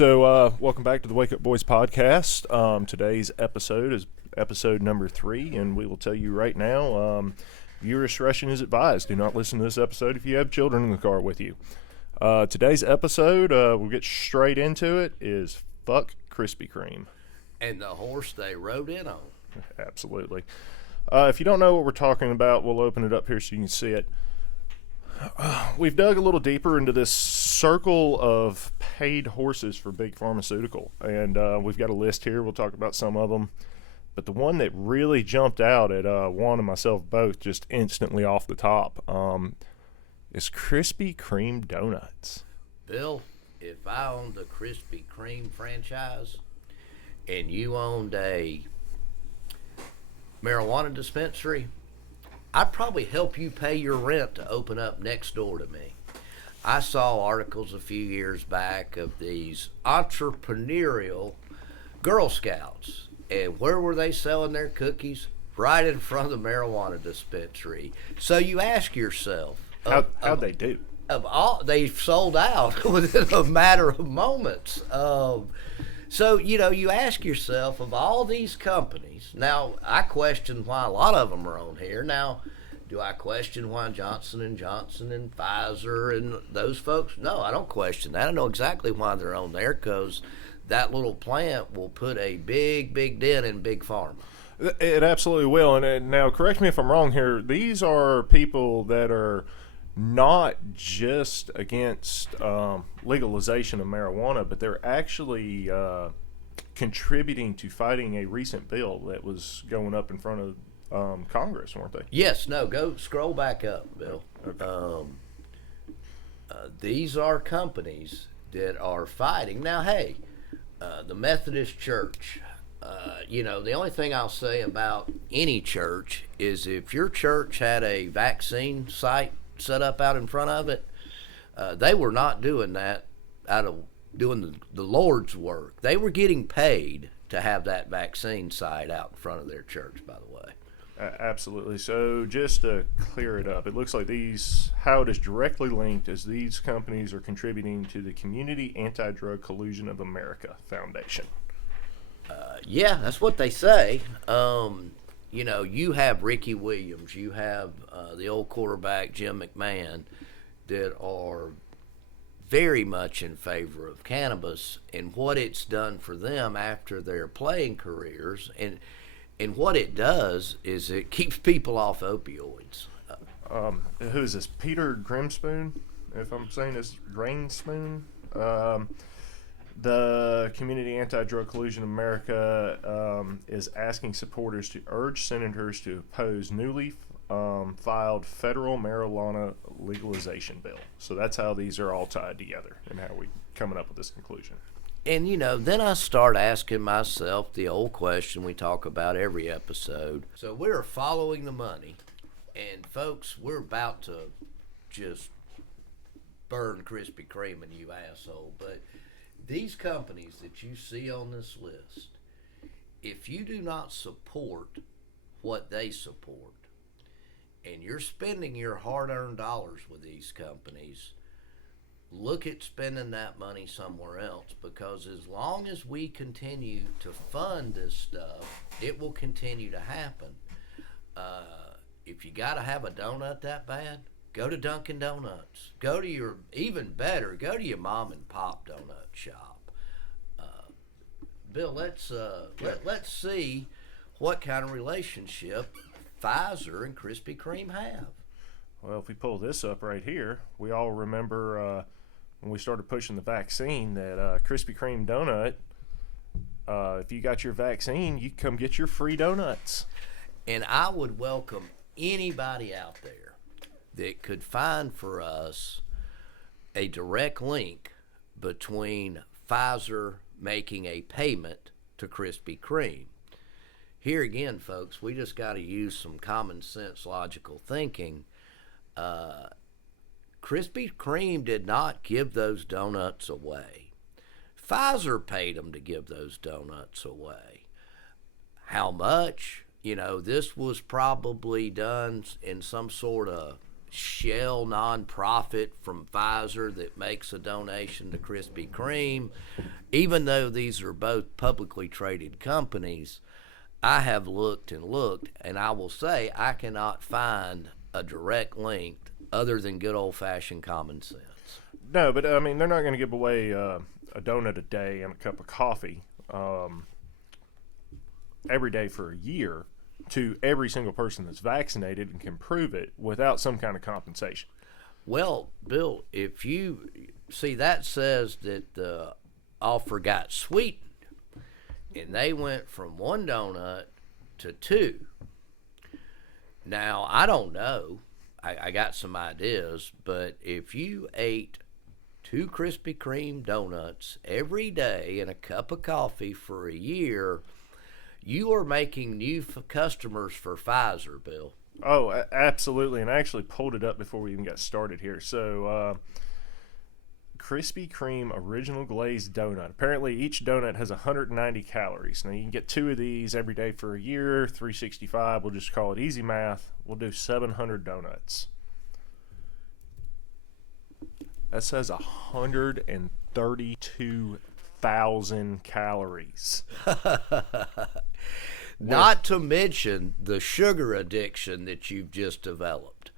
Welcome back to the Wake Up Boys podcast. Today's episode is episode number 3, and we will tell you right now, viewer discretion is advised. Do not listen to this episode if you have children in the car with you. Today's episode, we'll get straight into it, is fuck Krispy Kreme. And the horse they rode in on. Absolutely. If you don't know what we're talking about, we'll open it up here so you can see it. We've dug a little deeper into this circle of paid horses for big pharmaceutical, and we've got a list here. We'll talk about some of them, but the one that really jumped out at Juan and myself both just instantly off the top is Krispy Kreme donuts. Bill, if I owned a Krispy Kreme franchise and you owned a marijuana dispensary, I'd probably help you pay your rent to open up next door to me. I saw articles a few years back of these entrepreneurial Girl Scouts. And where were they selling their cookies? Right in front of the marijuana dispensary. So you ask yourself, how'd they do? They sold out within a matter of moments. So, you ask yourself, of all these companies, now I question why a lot of them are on here. Now, do I question why Johnson & Johnson and Pfizer and those folks? No, I don't question that. I know exactly why they're on there, because that little plant will put a big, big dent in Big Pharma. It absolutely will. And now, correct me if I'm wrong here, these are people that are not just against legalization of marijuana, but they're actually contributing to fighting a recent bill that was going up in front of Congress, weren't they? Yes. No. Go scroll back up, Bill. Okay. These are companies that are fighting. Now, hey, the Methodist Church, the only thing I'll say about any church is if your church had a vaccine site set up out in front of it, they were not doing that out of doing the Lord's work. They were getting paid to have that vaccine site out in front of their church, by the way. Absolutely. So just to clear it up, it looks like how it is directly linked is these companies are contributing to the Community Anti-Drug Collusion of America Foundation. Yeah, that's what they say. You have Ricky Williams, you have the old quarterback Jim McMahon that are very much in favor of cannabis and what it's done for them after their playing careers. And what it does is it keeps people off opioids. Who is this? Peter Grimspoon, if I'm saying this, Grainspoon? The Community Anti-Drug Collusion of America is asking supporters to urge senators to oppose newly filed federal marijuana legalization bill. So that's how these are all tied together and how we coming up with this conclusion. And, then I start asking myself the old question we talk about every episode. So we're following the money, and folks, we're about to just burn Krispy Kreme and you asshole, but these companies that you see on this list, if you do not support what they support, and you're spending your hard-earned dollars with these companies, look at spending that money somewhere else, because as long as we continue to fund this stuff, it will continue to happen. If you got to have a donut that bad, go to Dunkin' Donuts. Go to your mom and pop donut shop. Bill, let's see what kind of relationship Pfizer and Krispy Kreme have. Well, if we pull this up right here, we all remember when we started pushing the vaccine that Krispy Kreme donut, if you got your vaccine, you come get your free donuts. And I would welcome anybody out there that could find for us a direct link between Pfizer making a payment to Krispy Kreme. Here again, folks, we just got to use some common sense, logical thinking. Krispy Kreme did not give those donuts away. Pfizer paid them to give those donuts away. How much? This was probably done in some sort of shell nonprofit from Pfizer that makes a donation to Krispy Kreme, even though these are both publicly traded companies, I have looked and looked, and I will say I cannot find a direct link other than good old-fashioned common sense. No, but I mean, they're not going to give away a donut a day and a cup of coffee every day for a year to every single person that's vaccinated and can prove it without some kind of compensation. Well, Bill, if you see, that says that the offer got sweetened, and they went from 1 donut to 2. Now, I don't know. I got some ideas, but if you ate 2 Krispy Kreme donuts every day and a cup of coffee for a year, you are making new customers for Pfizer, Bill. Oh, absolutely. And I actually pulled it up before we even got started here. So, Krispy Kreme original glazed donut. Apparently, each donut has 190 calories. Now, you can get 2 of these every day for a year, 365. We'll just call it easy math. We'll do 700 donuts. That says 132,000 calories. Not to mention the sugar addiction that you've just developed.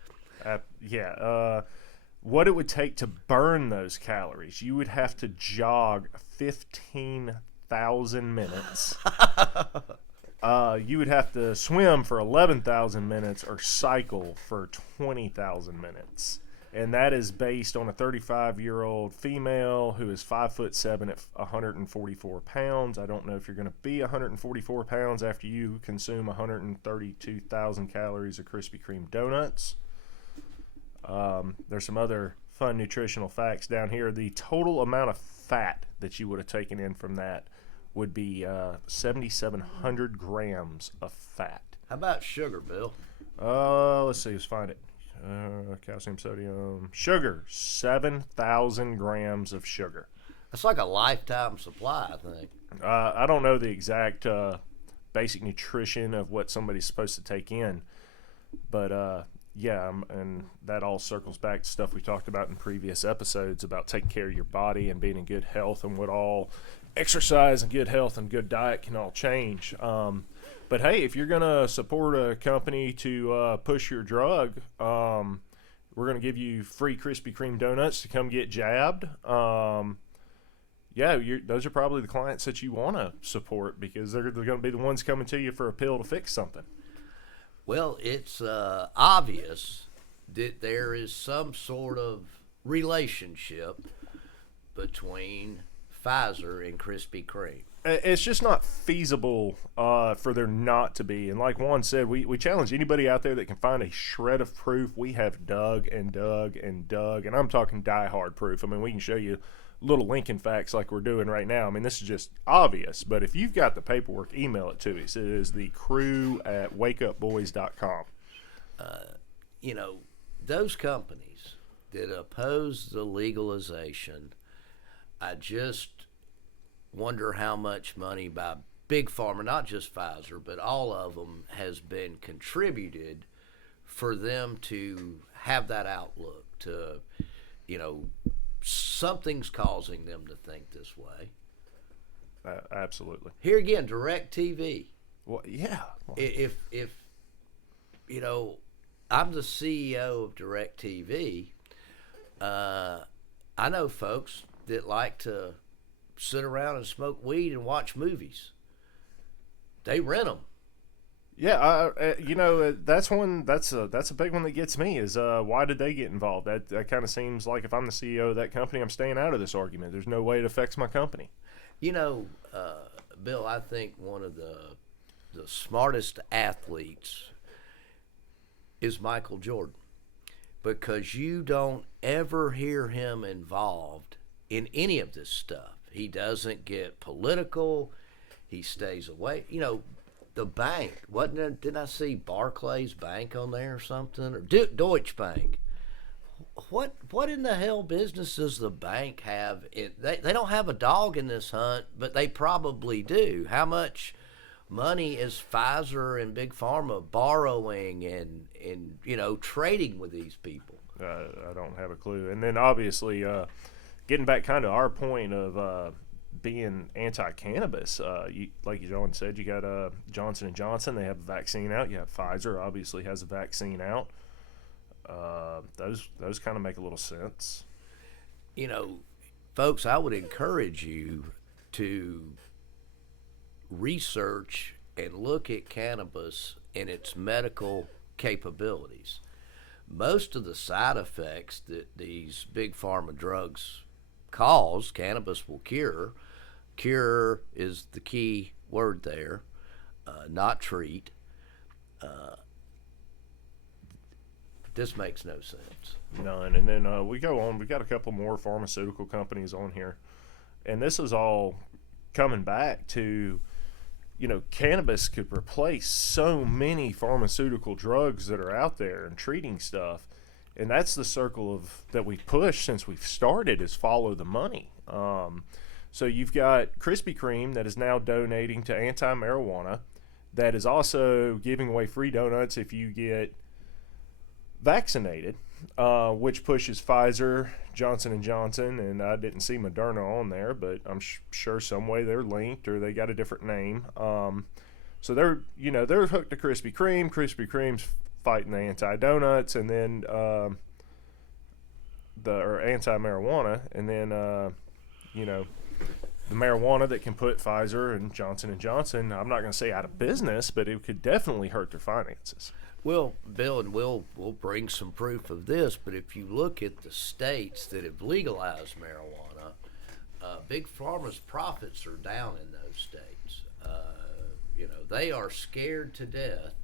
What it would take to burn those calories, you would have to jog 15,000 minutes. You would have to swim for 11,000 minutes or cycle for 20,000 minutes. And that is based on a 35-year-old female who is 5'7" at 144 pounds. I don't know if you're going to be 144 pounds after you consume 132,000 calories of Krispy Kreme donuts. There's some other fun nutritional facts down here. The total amount of fat that you would have taken in from that would be 7,700 grams of fat. How about sugar, Bill? Let's see. Let's find it. Calcium, sodium, sugar. 7,000 grams of sugar. That's like a lifetime supply, I think. I don't know the exact basic nutrition of what somebody's supposed to take in, but yeah, and that all circles back to stuff we talked about in previous episodes about taking care of your body and being in good health and what all exercise and good health and good diet can all change. But hey, if you're going to support a company to push your drug, we're going to give you free Krispy Kreme donuts to come get jabbed. Those are probably the clients that you want to support because they're going to be the ones coming to you for a pill to fix something. Well, it's obvious that there is some sort of relationship between Pfizer and Krispy Kreme. It's just not feasible for there not to be. And like Juan said, we challenge anybody out there that can find a shred of proof. We have dug and dug and dug, and I'm talking die-hard proof. I mean, we can show you little Lincoln facts like we're doing right now. I mean, this is just obvious. But if you've got the paperwork, email it to us. It is the crew@wakeupboys.com. Those companies that oppose the legalization, I just wonder how much money by Big Pharma, not just Pfizer, but all of them, has been contributed for them to have that outlook to, something's causing them to think this way. Absolutely. Here again, DirecTV. Well, yeah. If I'm the CEO of DirecTV, I know folks that like to sit around and smoke weed and watch movies. They rent them. Yeah, that's a big one that gets me is why did they get involved? That kind of seems like if I'm the CEO of that company, I'm staying out of this argument. There's no way it affects my company. Bill, I think one of the smartest athletes is Michael Jordan, because you don't ever hear him involved in any of this stuff. He doesn't get political. He stays away. The bank, wasn't there? Didn't I see Barclays Bank on there or something? Or Deutsche Bank. What in the hell business does the bank have? They don't have a dog in this hunt, but they probably do. How much money is Pfizer and Big Pharma borrowing and trading with these people? I don't have a clue. And then obviously, getting back kind of our point of being anti-cannabis, like John said, you got Johnson and Johnson. They have a vaccine out. You have Pfizer, obviously has a vaccine out. Those kind of make a little sense. You know, folks, I would encourage you to research and look at cannabis and its medical capabilities. Most of the side effects that these big pharma drugs cause, cannabis will cure. Cure is the key word there, not treat. This makes no sense. None. And then we go on. We got a couple more pharmaceutical companies on here, and this is all coming back to, cannabis could replace so many pharmaceutical drugs that are out there and treating stuff, and that's the circle of that we've pushed since we've started is follow the money. So you've got Krispy Kreme that is now donating to anti-marijuana, that is also giving away free donuts if you get vaccinated, which pushes Pfizer, Johnson and Johnson, and I didn't see Moderna on there, but I'm sure some way they're linked or they got a different name. So they're hooked to Krispy Kreme. Krispy Kreme's fighting the anti-donuts, and then or anti-marijuana, and then the marijuana that can put Pfizer and Johnson & Johnson, I'm not going to say out of business, but it could definitely hurt their finances. Well, Bill, and we'll bring some proof of this, but if you look at the states that have legalized marijuana, Big Pharma's profits are down in those states. They are scared to death.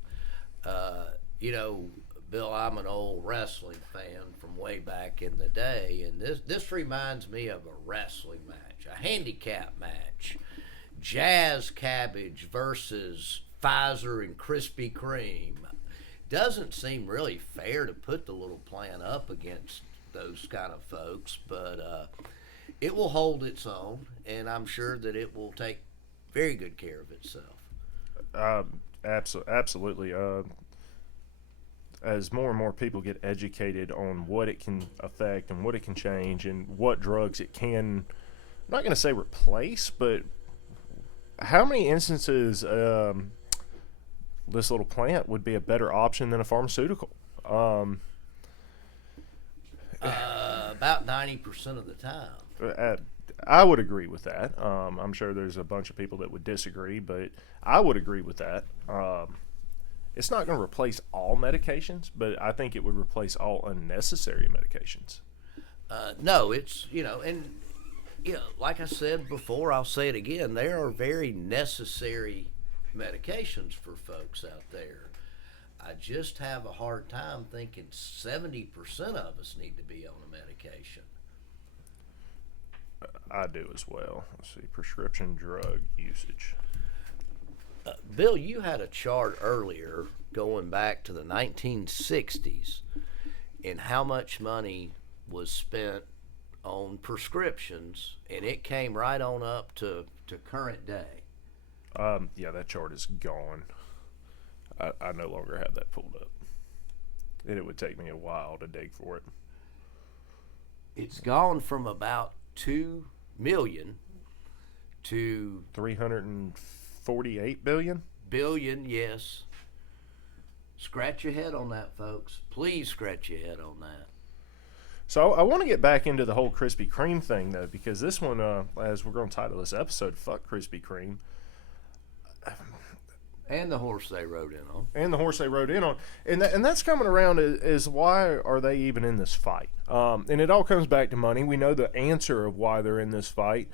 Bill, I'm an old wrestling fan from way back in the day, and this reminds me of a wrestling match, a handicap match. Jazz Cabbage versus Pfizer and Krispy Kreme. Doesn't seem really fair to put the little plant up against those kind of folks, but it will hold its own, and I'm sure that it will take very good care of itself. Absolutely. As more and more people get educated on what it can affect and what it can change and what drugs it can, I'm not going to say replace, but how many instances this little plant would be a better option than a pharmaceutical? About 90% of the time. I would agree with that. I'm sure there's a bunch of people that would disagree, but I would agree with that. It's not going to replace all medications, but I think it would replace all unnecessary medications. No, it's, like I said before, I'll say it again, there are very necessary medications for folks out there. I just have a hard time thinking 70% of us need to be on a medication. I do as well. Let's see, prescription drug usage. Bill, you had a chart earlier going back to the 1960s and how much money was spent on prescriptions, and it came right on up to current day. Yeah, that chart is gone. I no longer have that pulled up. And it would take me a while to dig for it. It's gone from about 2 million to 348 billion? Billion, yes. Scratch your head on that, folks. Please scratch your head on that. So I want to get back into the whole Krispy Kreme thing, though, because this one, as we're going to title this episode, Fuck Krispy Kreme. And the horse they rode in on. And that's coming around is why are they even in this fight? And it all comes back to money. We know the answer of why they're in this fight.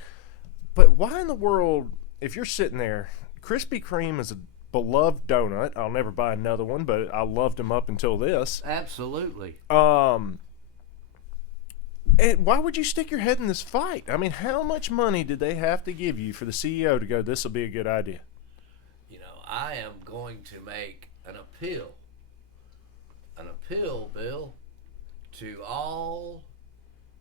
But why in the world, if you're sitting there, Krispy Kreme is a beloved donut. I'll never buy another one, but I loved them up until this. Absolutely. And why would you stick your head in this fight? I mean, how much money did they have to give you for the CEO to go, this will be a good idea? I am going to make an appeal, Bill, to all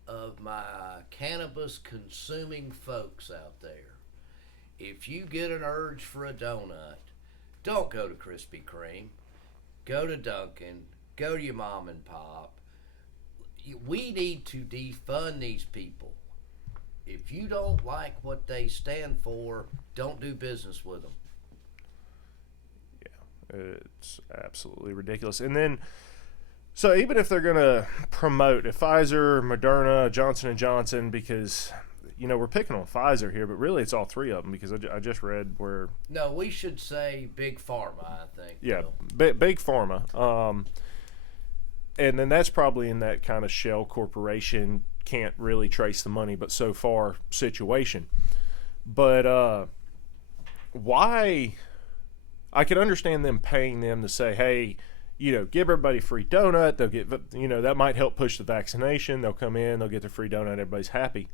of my cannabis consuming folks out there. If you get an urge for a donut, don't go to Krispy Kreme. Go to Dunkin'. Go to your mom and pop. we need to defund these people. If you don't like what they stand for, don't do business with them. Yeah, it's absolutely ridiculous. And then, so even if they're going to promote if Pfizer, Moderna, Johnson and Johnson, because we're picking on Pfizer here, but really it's all three of them because I just read where. No, we should say Big Pharma, I think. Yeah, big Pharma. And then that's probably in that kind of shell corporation, can't really trace the money, but so far situation. But why? I can understand them paying them to say, hey, give everybody a free donut. They'll get, that might help push the vaccination. They'll come in, they'll get the free donut, everybody's happy.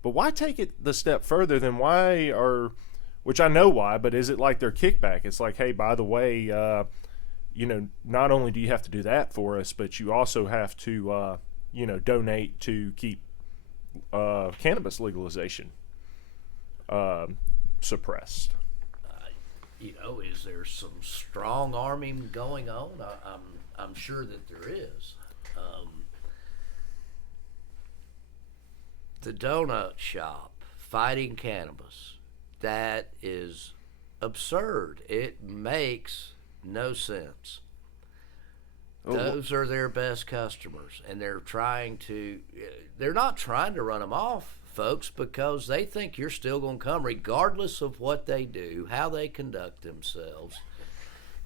But why take it the step further than which I know why, but is it like their kickback? It's like, hey, by the way, not only do you have to do that for us, but you also have to, donate to keep cannabis legalization suppressed. Is there some strong arming going on? I'm sure that there is. The donut shop fighting cannabis, that is absurd. It makes no sense. Those are their best customers, and they're not trying to run them off, folks, because they think you're still going to come regardless of what they do, how they conduct themselves.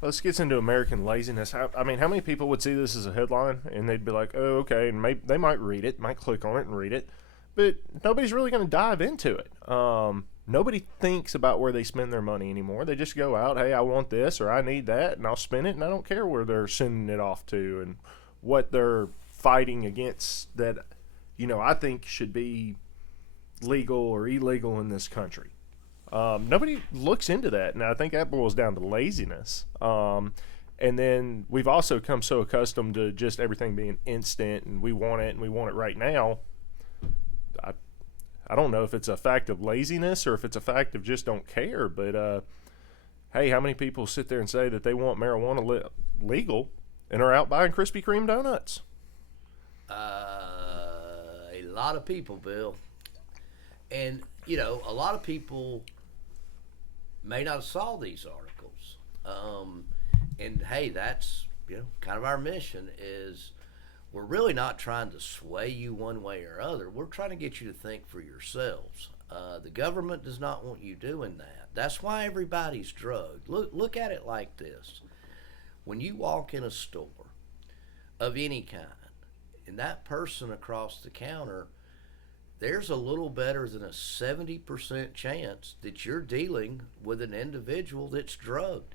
Well, this gets into American laziness. I mean, how many people would see this as a headline and they'd be like, oh, okay, and they might read it, might click on it and read it, but nobody's really going to dive into it. Nobody thinks about where they spend their money anymore. They just go out, hey, I want this or I need that, and I'll spend it, and I don't care where they're sending it off to and what they're fighting against that, I think should be legal or illegal in this country. Nobody looks into that, and I think that boils down to laziness. And then we've also come so accustomed to just everything being instant, and we want it right now. I don't know if it's a fact of laziness or if it's a fact of just don't care, but hey, how many people sit there and say that they want marijuana legal and are out buying Krispy Kreme donuts? A lot of people, Bill. And, a lot of people may not have saw these articles. And, hey, that's, kind of our mission is we're really not trying to sway you one way or other. We're trying to get you to think for yourselves. The government does not want you doing that. That's why everybody's drugged. Look at it like this. When you walk in a store of any kind, and that person across the counter, there's a little better than a 70% chance that you're dealing with an individual that's drugged.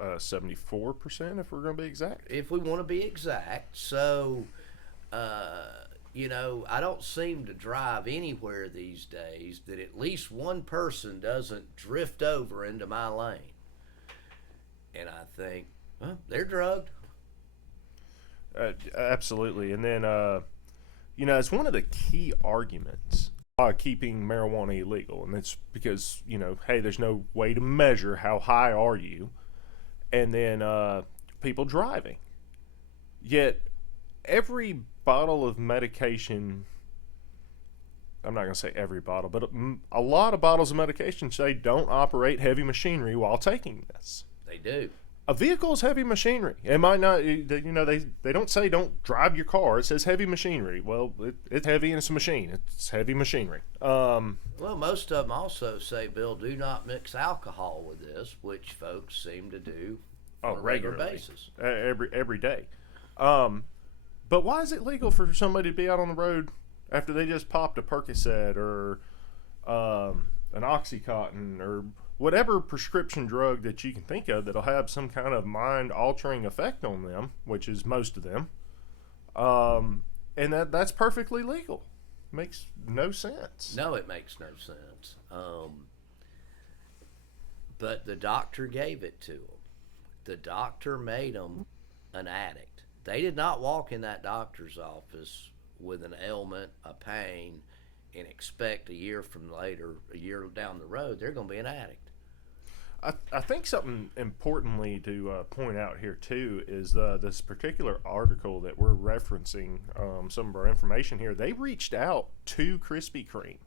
74% if we're going to be exact. If we want to be exact. So, I don't seem to drive anywhere these days that at least one person doesn't drift over into my lane. And I think, well, they're drugged. Absolutely. And then, it's one of the key arguments keeping marijuana illegal. And it's because, hey, there's no way to measure how high are you. And then people driving. Yet every bottle of medication, I'm not going to say every bottle, but a lot of bottles of medication say don't operate heavy machinery while taking this. They do. A vehicle is heavy machinery. It might not, they don't say don't drive your car. It says heavy machinery. Well, it's heavy and it's a machine. It's heavy machinery. Well, most of them also say, Bill, do not mix alcohol with this, which folks seem to do on a regular basis. Every day. But why is it legal for somebody to be out on the road after they just popped a Percocet or an Oxycontin or whatever prescription drug that you can think of that'll have some kind of mind-altering effect on them, which is most of them, and that's perfectly legal. Makes no sense. No, it makes no sense. But the doctor gave it to them. The doctor made them an addict. They did not walk in that doctor's office with an ailment, a pain, and expect a year down the road, they're going to be an addict. I think something importantly to point out here too is this particular article that we're referencing some of our information here. They reached out to Krispy Kreme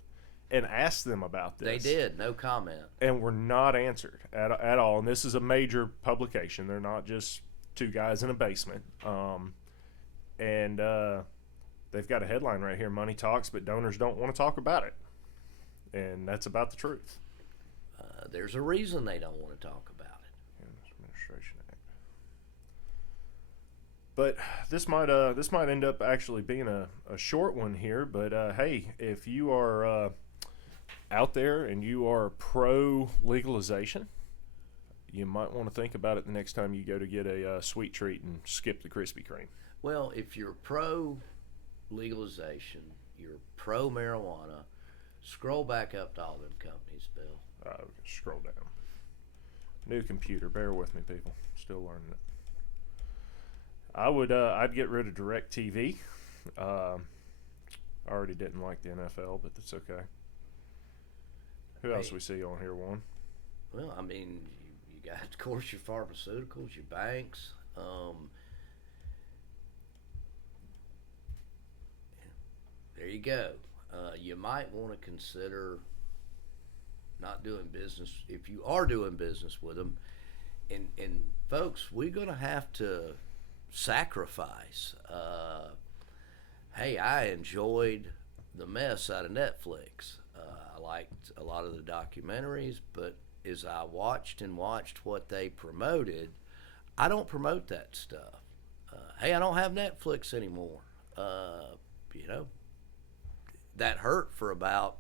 and asked them about this. They did, no comment. And were not answered at all. And this is a major publication. They're not just two guys in a basement. And they've got a headline right here: "Money talks, but donors don't want to talk about it." And that's about the truth. There's a reason they don't want to talk about it. Administration Act. But this might end up actually being a short one here. But hey, if you are out there and you are pro legalization, you might want to think about it the next time you go to get a sweet treat and skip the Krispy Kreme. Well, if you're pro legalization, you're pro marijuana, scroll back up to all them companies, Bill. Scroll down. New computer. Bear with me, people. Still learning it. I'd get rid of DirecTV. I already didn't like the NFL, but that's okay. Who else we see on here, Juan? Well, I mean, you got, of course, your pharmaceuticals, your banks. There you go. You might want to consider not doing business if you are doing business with them. And folks, we're going to have to sacrifice. Hey, I enjoyed the mess out of Netflix. I liked a lot of the documentaries, but as I watched what they promoted, I don't promote that stuff. Hey, I don't have Netflix anymore. That hurt for about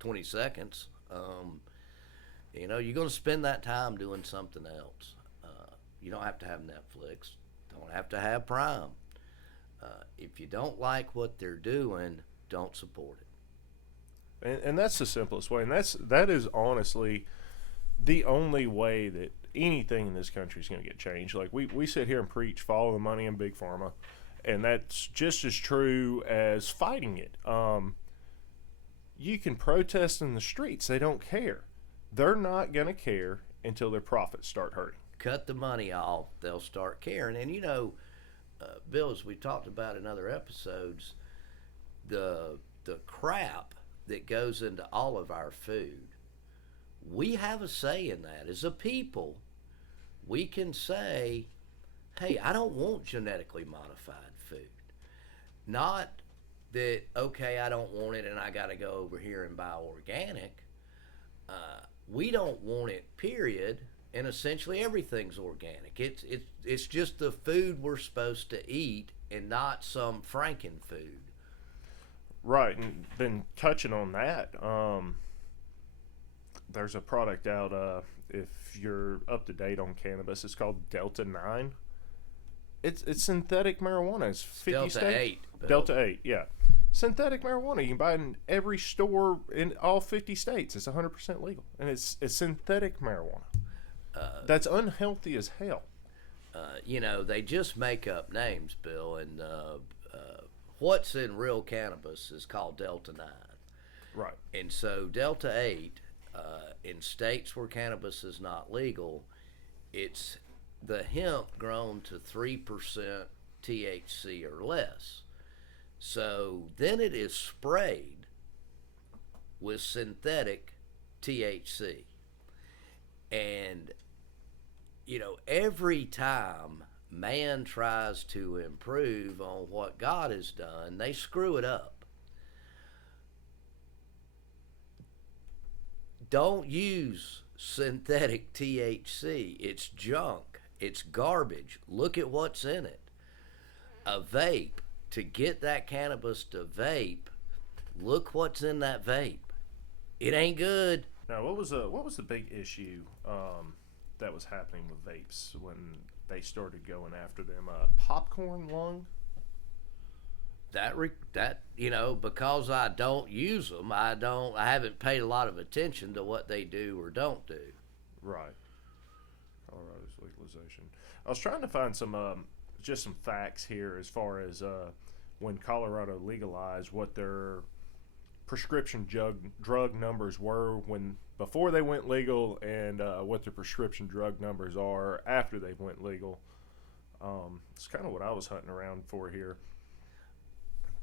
20 seconds. You're going to spend that time doing something else. You don't have to have Netflix. Don't have to have Prime. If you don't like what they're doing, don't support it. And that's the simplest way. And that is honestly the only way that anything in this country is going to get changed. Like we sit here and preach, follow the money in Big Pharma. And that's just as true as fighting it. You can protest in the streets. They don't care. They're not going to care until their profits start hurting. Cut the money off, they'll start caring. And Bill, as we talked about in other episodes, the crap that goes into all of our food, we have a say in that. As a people, we can say, hey, I don't want genetically modified food. Not that, okay, I don't want it and I got to go over here and buy organic. We don't want it, period. And essentially everything's organic. It's just the food we're supposed to eat and not some Franken food. Right, and then touching on that, there's a product out, if you're up to date on cannabis, it's called Delta 9. It's synthetic marijuana. It's 50 Delta states. 8. Bill. Delta 8, yeah. Synthetic marijuana. You can buy it in every store in all 50 states. It's 100% legal. And it's synthetic marijuana. That's unhealthy as hell. They just make up names, Bill, and what's in real cannabis is called Delta 9. Right. And so Delta 8, in states where cannabis is not legal, it's the hemp grown to 3% THC or less. So then it is sprayed with synthetic THC. And, every time man tries to improve on what God has done, they screw it up. Don't use synthetic THC. It's junk. It's garbage. Look at what's in it. A vape, to get that cannabis to vape, look what's in that vape. It ain't good. Now, what was the big issue that was happening with vapes when they started going after them? Popcorn lung? Because I don't use them, I haven't paid a lot of attention to what they do or don't do. Right. Colorado's legalization. I was trying to find some facts here as far as when Colorado legalized, what their prescription drug numbers were before they went legal, and what the prescription drug numbers are after they went legal. It's kind of what I was hunting around for here.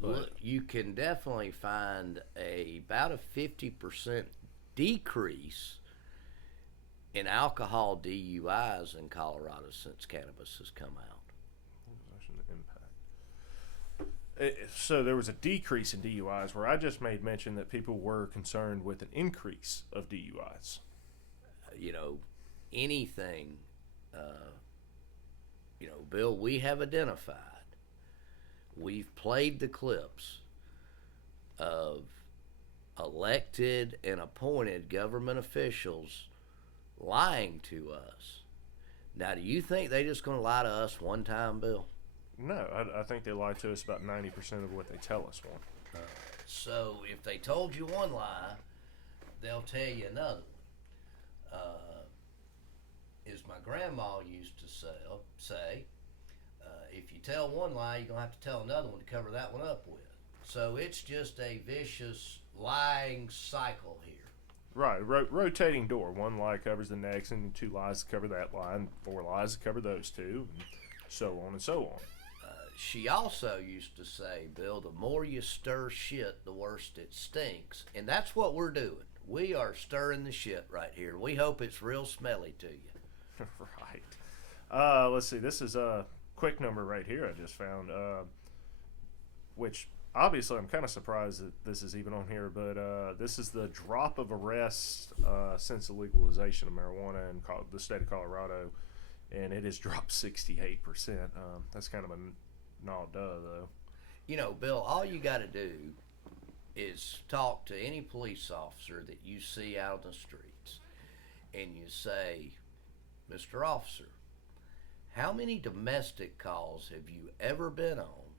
Look, you can definitely find about a 50% decrease in alcohol DUIs in Colorado since cannabis has come out. So there was a decrease in DUIs, where I just made mention that people were concerned with an increase of DUIs. Anything, Bill, we have identified. We've played the clips of elected and appointed government officials lying to us. Now, do you think they just going to lie to us one time, Bill? No, I think they lie to us about 90% of what they tell us one. So if they told you one lie, they'll tell you another one. As my grandma used to say, if you tell one lie, you're going to have to tell another one to cover that one up with. So it's just a vicious lying cycle here. Right, rotating door. One lie covers the next, and 2 lies cover that lie, and 4 lies cover those 2, and so on and so on. She also used to say, Bill, the more you stir shit, the worse it stinks. And that's what we're doing. We are stirring the shit right here. We hope it's real smelly to you. Right. Let's see. This is a quick number right here I just found, which obviously I'm kind of surprised that this is even on here, but this is the drop of arrests since the legalization of marijuana in the state of Colorado, and it has dropped 68%. That's kind of a no duh, though. Bill, all you got to do is talk to any police officer that you see out on the streets, and you say, Mr. Officer, how many domestic calls have you ever been on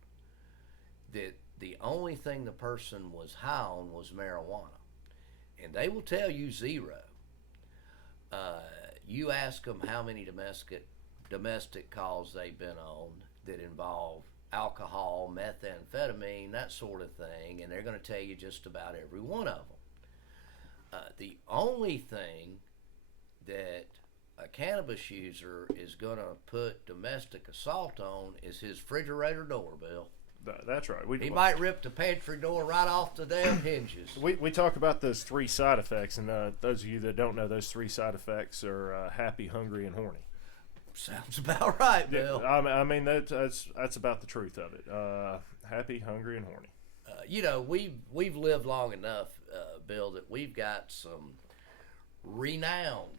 that the only thing the person was high on was marijuana? And they will tell you 0. You ask them how many domestic calls they've been on that involve alcohol, methamphetamine, that sort of thing, and they're going to tell you just about every one of them. The only thing that a cannabis user is going to put domestic assault on is his refrigerator door, Bill. That's right. He might rip the pantry door right off the damn hinges. We talk about those 3 side effects, and those of you that don't know, those 3 side effects are happy, hungry, and horny. Sounds about right, Bill. I mean that's about the truth of it. Happy, hungry, and horny. We've lived long enough, Bill, that we've got some renowned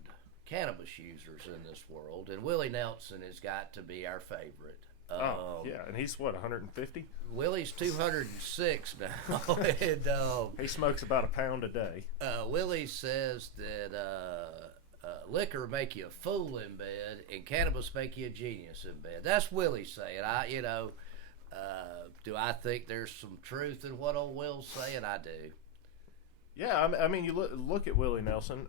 cannabis users in this world, and Willie Nelson has got to be our favorite. Yeah, and he's what, 150? Willie's 206 now, and he smokes about a pound a day. Willie says that liquor make you a fool in bed, and cannabis make you a genius in bed. That's Willie saying. Do I think there's some truth in what old Will's saying? I do. Yeah, I mean, you look at Willie Nelson.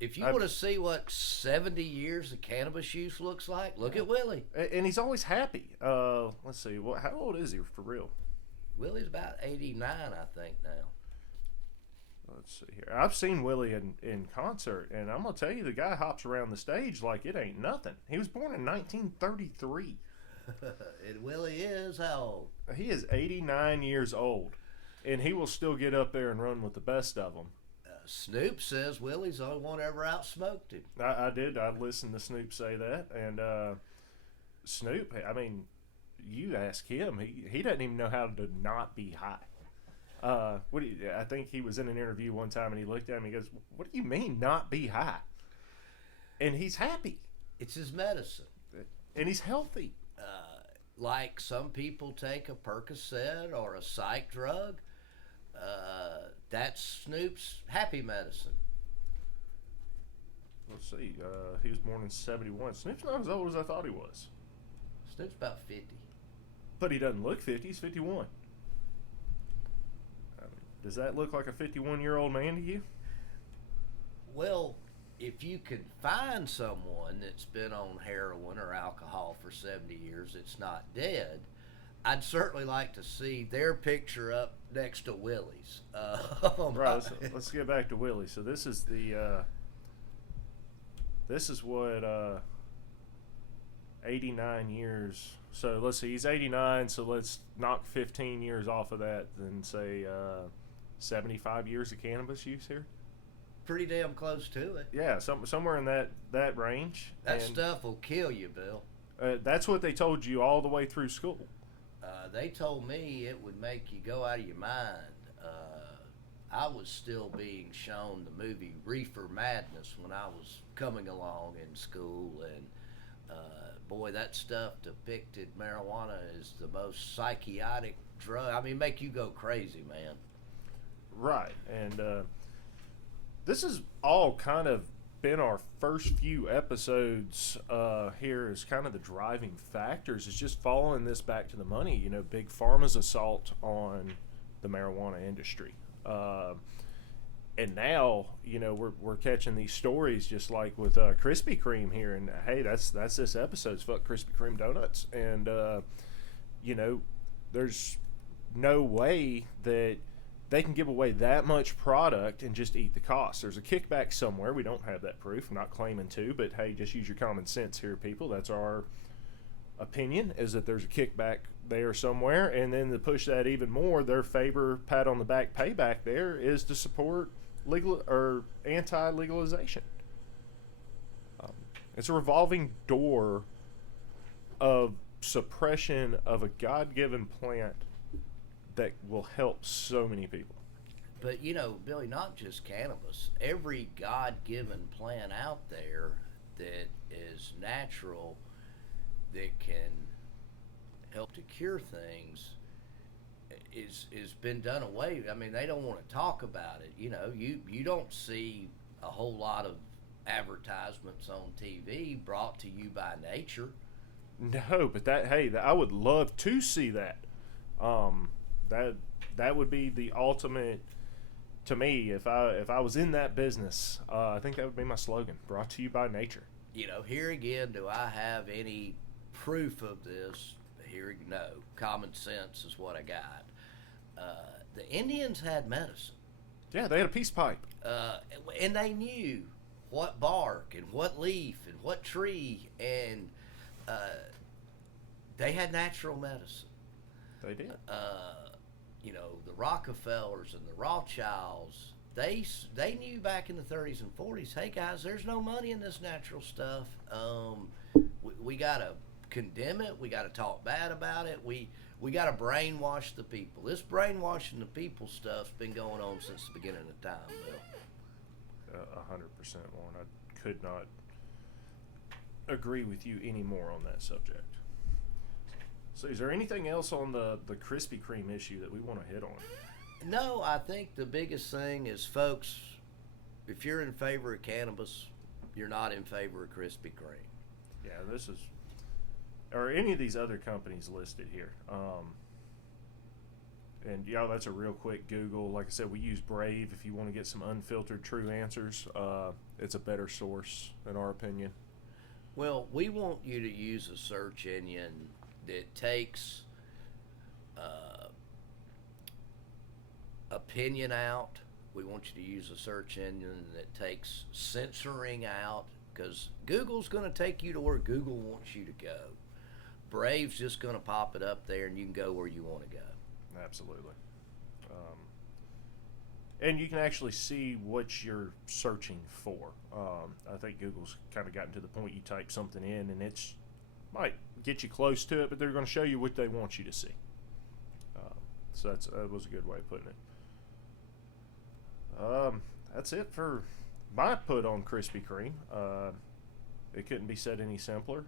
If you want to see what 70 years of cannabis use looks like, look at Willie. And he's always happy. Let's see, how old is he for real? Willie's about 89, I think, now. Let's see here. I've seen Willie in concert, and I'm going to tell you, the guy hops around the stage like it ain't nothing. He was born in 1933. And Willie is how old? He is 89 years old, and he will still get up there and run with the best of them. Snoop says Willie's the only one ever outsmoked him. I did. I listened to Snoop say that, and Snoop, I mean, you ask him, he doesn't even know how to not be high. I think he was in an interview one time, and he looked at me and he goes, "What do you mean not be high?" And he's happy. It's his medicine. And he's healthy. Like some people take a Percocet or a psych drug. That's Snoop's happy medicine. Let's see. He was born in 71. Snoop's not as old as I thought he was. Snoop's about 50. But he doesn't look 50. He's 51. Does that look like a 51-year-old man to you? Well, if you can find someone that's been on heroin or alcohol for 70 years that's not dead, I'd certainly like to see their picture up next to Willie's. Right. Let's get back to Willie. So this is the. This is what 89 years. So let's see. He's 89. So let's knock 15 years off of that, and say 75 years of cannabis use here. Pretty damn close to it. Yeah, somewhere in that range. That stuff will kill you, Bill. That's what they told you all the way through school. They told me it would make you go out of your mind. I was still being shown the movie Reefer Madness when I was coming along in school, and boy, that stuff depicted marijuana as the most psychotic drug. I mean, make you go crazy, man. Right, and this has all kind of been our first few episodes here as kind of the driving factors. It's just following this back to the money. You know, Big Pharma's assault on the marijuana industry. And now, you know, we're catching these stories just like with Krispy Kreme here. And, hey, that's this episode's Fuck Krispy Kreme Donuts. And, you know, there's no way that they can give away that much product and just eat the cost. There's a kickback somewhere. We don't have that proof. I'm not claiming to, but hey, just use your common sense here, people. That's our opinion, is that there's a kickback there somewhere. And then to push that even more, their favor pat on the back payback there is to support legal or anti-legalization. It's a revolving door of suppression of a God-given plant that will help so many people. But, you know, Billy, not just cannabis. Every God-given plant out there that is natural, that can help to cure things, is been done away. I mean, they don't want to talk about it. You know, you don't see a whole lot of advertisements on TV brought to you by nature. No, but I would love to see that. That would be the ultimate to me if I was in that business. I think that would be my slogan: brought to you by nature. You know, here again, do I have any proof of this? Here, no. Common sense is what I got. The Indians had medicine. Yeah, they had a peace pipe. And they knew what bark and what leaf and what tree, and they had natural medicine. They did. You know, the Rockefellers and the Rothschilds, they knew back in the 30s and 40s, hey guys, there's no money in this natural stuff. We got to condemn it. We got to talk bad about it. We got to brainwash the people. This brainwashing the people stuff's been going on since the beginning of time, Bill. 100%, Warren. I could not agree with you any more on that subject. So is there anything else on the Krispy Kreme issue that we want to hit on? No, I think the biggest thing is, folks, if you're in favor of cannabis, you're not in favor of Krispy Kreme. Yeah, this is, or any of these other companies listed here. And yeah, that's a real quick Google. Like I said, we use Brave if you want to get some unfiltered true answers. It's a better source in our opinion. Well, we want you to use a search engine that takes opinion out. We want you to use a search engine that takes censoring out, because Google's going to take you to where Google wants you to go. Brave's just going to pop it up there and you can go where you want to go. Absolutely. And you can actually see what you're searching for. I think Google's kind of gotten to the point you type something in and it's might get you close to it, but they're going to show you what they want you to see. So that was a good way of putting it. That's it for my put on Krispy Kreme. It couldn't be said any simpler.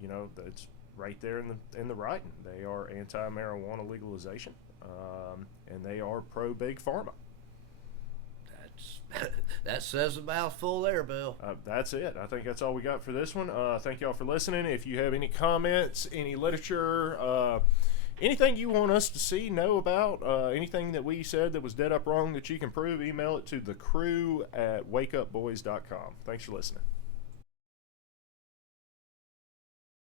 You know, it's right there in the writing. They are anti-marijuana legalization, and they are pro Big Pharma. That says a mouthful there, Bill. That's it. I think that's all we got for this one. Thank y'all for listening. If you have any comments, any literature, anything you want us to see, know about, anything that we said that was dead up wrong that you can prove, email it to thecrew@wakeupboys.com. Thanks for listening.